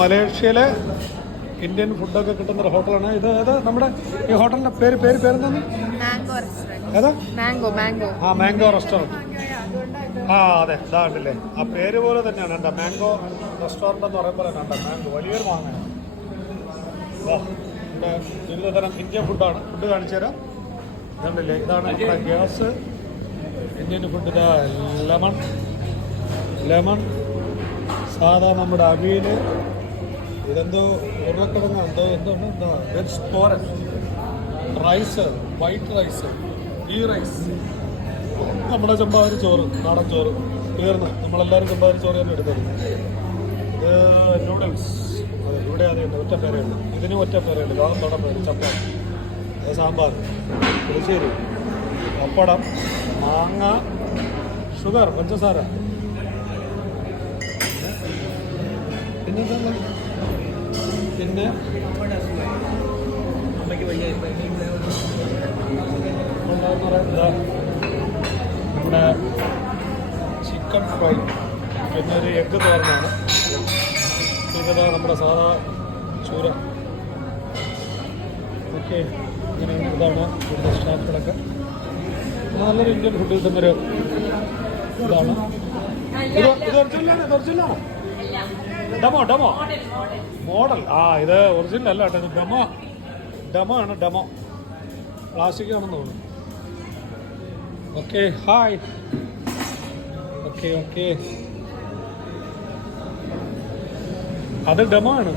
മലേഷ്യയിലെ ഇന്ത്യൻ ഫുഡൊക്കെ കിട്ടുന്ന ഒരു ഹോട്ടലാണ് ഇത്. നമ്മുടെ ഈ ഹോട്ടലിന്റെ പേരെന്താണ്? ഏതാ? Mango restaurant. അതെ, ഇതാണ്ടില്ലേ, ആ പേര് പോലെ തന്നെയാണ്. എന്താ മാംഗോ റെസ്റ്റോറൻറ്റ് എന്ന് പറയുമ്പോൾ തന്നെ എന്താ മാംഗോ വലിയൊരു മാങ്ങയാണ്. വിവിധതരം ഇന്ത്യൻ ഫുഡാണ്. ഫുഡ് കാണിച്ചു തരാം. ഇതുണ്ടല്ലേ, ഇതാണ് നമ്മുടെ ഗ്യാസ്. Indian food. ഇതാ ലെമൺ സാധാ നമ്മുടെ അവിയൽ. ഇതെന്തോ ഉരുളക്കിഴങ്ങ് എന്താണ് വെജ് തോരൻ, റൈസ്, വൈറ്റ് റൈസ്, ഈ റൈസ്, നമ്മുടെ ചെമ്പാവരി ചോറ്, നാടൻ ചോറ്. തീർന്ന് നമ്മളെല്ലാവരും ചെമ്പാവരി ചോറ് തന്നെ എടുത്തത്. ഇത് നൂഡിൽസ്. അതെ, ഇവിടെ അറിയുന്നത് ഒറ്റ പേരേ ഉള്ളൂ. ഇതിനും ഒറ്റ പേരേ ഉള്ളൂ. ലോകം തൊടം പേര് ചപ്പാത്തി. അത് സാമ്പാർ, പുളിശ്ശേരി, പപ്പടം, മാങ്ങ, ഷുഗർ, പഞ്ചസാര. പിന്നെ നമ്മുടെ ചിക്കൻ ഫ്രൈ, പിന്നെ ഒരു എഗ്ഗ് തോരനാണ്. പിന്നെ നമ്മുടെ സാധാ ചൂര. ഓക്കെ, ഇങ്ങനെ ഇതാണ് ഇവിടുത്തെ സ്റ്റാഫുകളൊക്കെ. നല്ലൊരു ഇന്ത്യൻ ഫുഡ് കിട്ടുന്നൊരു ഇതാണ്. ഇത് ഒറിജിനലാണോ? Demo model. ഇത് ഒറിജിനൽ അല്ല കേട്ടോ, ഇത് ഡെമോ ആണ്. പ്ലാസ്റ്റിക് ആണെന്ന് തോന്നുന്നു. Okay, hi. ഓക്കെ, അത് ഡെമോ ആണ്.